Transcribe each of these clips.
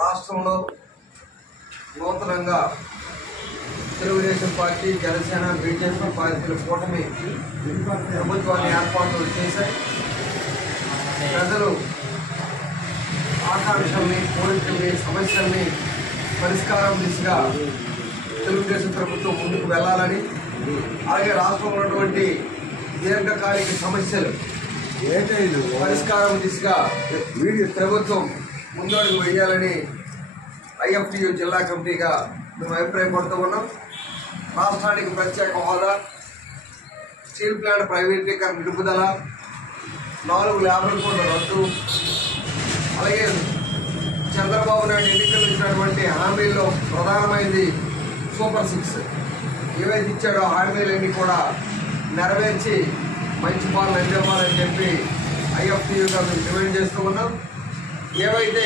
రాష్ట్రంలో నూతనంగా Telugu Desam party, Janasena, BJP పార్టీల కూటమి ప్రభుత్వాన్ని ఏర్పాటు చేశాయి. ప్రజలు ఆకాంక్షల్ని, కోరికల్ని, సమస్యల్ని పరిష్కారం దిశగా తెలుగుదేశం ప్రభుత్వం ముందుకు వెళ్లాలని, అలాగే రాష్ట్రంలో ఉన్నటువంటి దీర్ఘకాలిక సమస్యలు పరిష్కారం దిశగా ప్రభుత్వం ముందడుగు వేయాలని ఐఎఫ్టియు జిల్లా కమిటీగా మేము అభిప్రాయపడుతూ ఉన్నాం. రాష్ట్రానికి ప్రత్యేక హోదా, స్టీల్ ప్లాంట్ ప్రైవేటీకరణ నిలుపుదల, 4 ల్యాబ్ల కోట్ల రద్దు, అలాగే చంద్రబాబు నాయుడు ఎన్నికలు ఇచ్చినటువంటి హామీల్లో ప్రధానమైనది సూపర్ 6. ఏవైతే ఇచ్చాడో హామీలన్నీ కూడా నెరవేర్చి మంచి పాలన అందివ్వాలని చెప్పి ఐఎఫ్టియుగా మేము డిమాండ్ చేస్తూ ఉన్నాం. ఏవైతే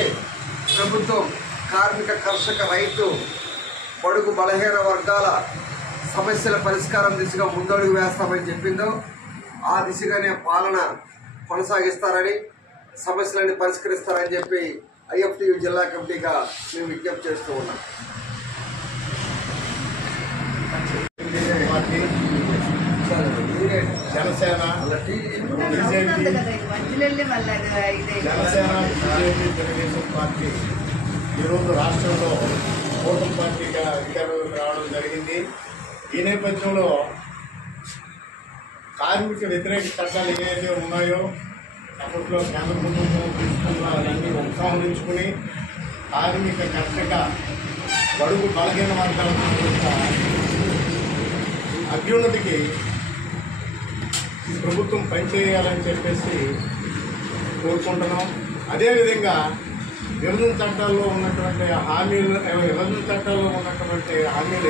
ప్రభుత్వం కార్మిక, కర్షక, రైతు, బడుగు బలహీన వర్గాల సమస్యల పరిష్కారం దిశగా ముందడుగు వేస్తామని చెప్పిందో ఆ దిశగానే పాలన కొనసాగిస్తారని, సమస్యలన్నీ పరిష్కరిస్తారని చెప్పి ఐఎఫ్టియు జిల్లా కమిటీగా మేము విజ్ఞప్తి చేస్తూ ఉన్నాం. జనసేన, బీజేపీ, తెలుగుదేశం పార్టీ ఈరోజు రాష్ట్రంలో కూటమి పార్టీగా అధికారంలోకి రావడం జరిగింది. ఈ నేపథ్యంలో కార్మిక వ్యతిరేక చట్టాలు ఏవైతే ఉన్నాయో అప్పట్లో కేంద్ర ప్రభుత్వం తీసుకున్నవన్నీ ఉపసంహరించుకుని కార్మిక, కర్షక, బడుగు బలహీన వర్గాల అభ్యున్నతికి ఈ ప్రభుత్వం పనిచేయాలని చెప్పేసి కోరుకుంటున్నాం. అదేవిధంగా విభజన చట్టాల్లో ఉన్నటువంటి హామీలు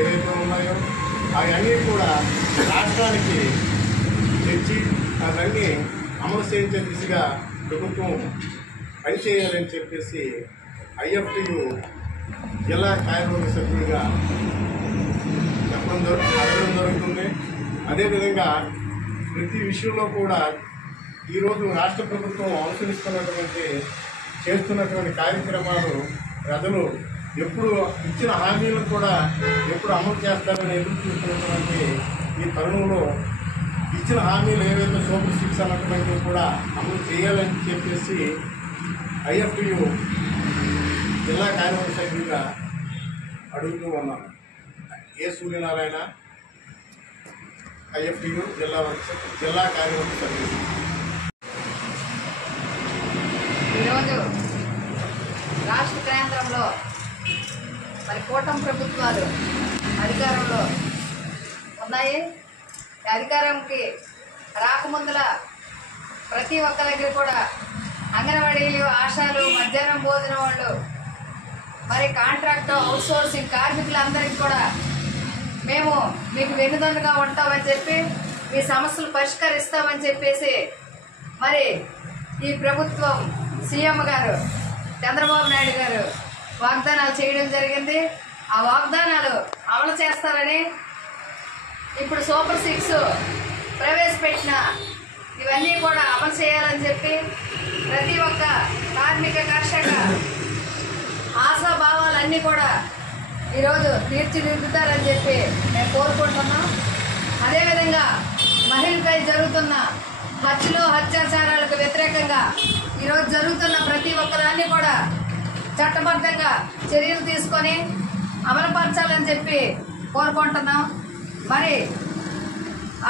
ఏవైతే ఉన్నాయో అవన్నీ కూడా రాష్ట్రానికి తెచ్చి అవన్నీ అమలు చేయించే దిశగా ప్రభుత్వం పనిచేయాలని చెప్పేసి ఐఎఫ్టియు జిల్లా కార్యవర్గ సభ్యుడిగా అడగడం జరుగుతుంది. అదేవిధంగా ప్రతి విషయంలో కూడా ఈరోజు రాష్ట్ర ప్రభుత్వం చేస్తున్నటువంటి కార్యక్రమాలు ప్రజలు ఎప్పుడు ఇచ్చిన హామీలను కూడా ఎప్పుడు అమలు చేస్తారని ఎదురు చూస్తున్నటువంటి ఈ తరుణంలో ఇచ్చిన హామీలు ఏవైతే సూపర్ 6 అన్నటువంటివి కూడా అమలు చేయాలని చెప్పేసి ఐఎఫ్టియు జిల్లా కార్యవర్గ సభ్యుడిగా అడుగుతూ ఉన్నాను. ఏ సూర్యనారాయణ, ఐఎఫ్టియు జిల్లా కార్యవర్గ సభ్యుడు. ఈరోజు రాష్ట్ర కేంద్రంలో కూటమి ప్రభుత్వాలు అధికారంలో ఉన్నాయి. అధికారంకి రాకముందుల ప్రతి ఒక్క దగ్గర కూడా అంగన్వాడీలు, ఆశాలు, మధ్యాహ్నం భోజనం వాళ్ళు, కాంట్రాక్ట్, అవుట్సోర్సింగ్ కార్మికులందరికీ కూడా మేము మీకు వెన్నుదన్నుగా ఉంటామని చెప్పి మీ సమస్యలు పరిష్కరిస్తామని చెప్పేసి ఈ ప్రభుత్వం, సీఎం గారు చంద్రబాబు నాయుడు గారు వాగ్దానాలు చేయడం జరిగింది. ఆ వాగ్దానాలు అమలు చేస్తారని ఇప్పుడు సూపర్ 6 ప్రవేశపెట్టిన ఇవన్నీ కూడా అమలు చేయాలని చెప్పి ప్రతి ఒక్క కార్మిక, కర్షక ఆశాభావాలన్నీ కూడా ఈరోజు తీర్చిదిద్దుతారని చెప్పి మేము కోరుకుంటున్నాం. అదేవిధంగా మహిళపై జరుగుతున్న హత్యలు, అత్యాచారాలకు వ్యతిరేకంగా ఈరోజు జరుగుతున్న ప్రతి ఒక్కదాన్ని కూడా చట్టబద్ధంగా చర్యలు తీసుకొని అమలుపరచాలని చెప్పి కోరుకుంటున్నాం.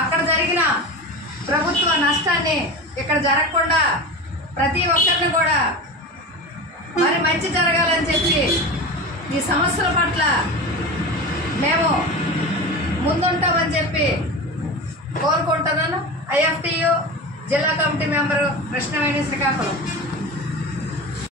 అక్కడ జరిగిన ప్రభుత్వ నష్టాన్ని ఇక్కడ జరగకుండా ప్రతి ఒక్కరిని కూడా మంచి జరగాలని చెప్పి ఈ సమస్యల పట్ల మేము ముందుంటామని చెప్పి కోరుకుంటున్నాను. ఐఎఫ్టియు జిల్లా కమిటీ మెంబరు కృష్ణవేణి శ్రీకాకుళం.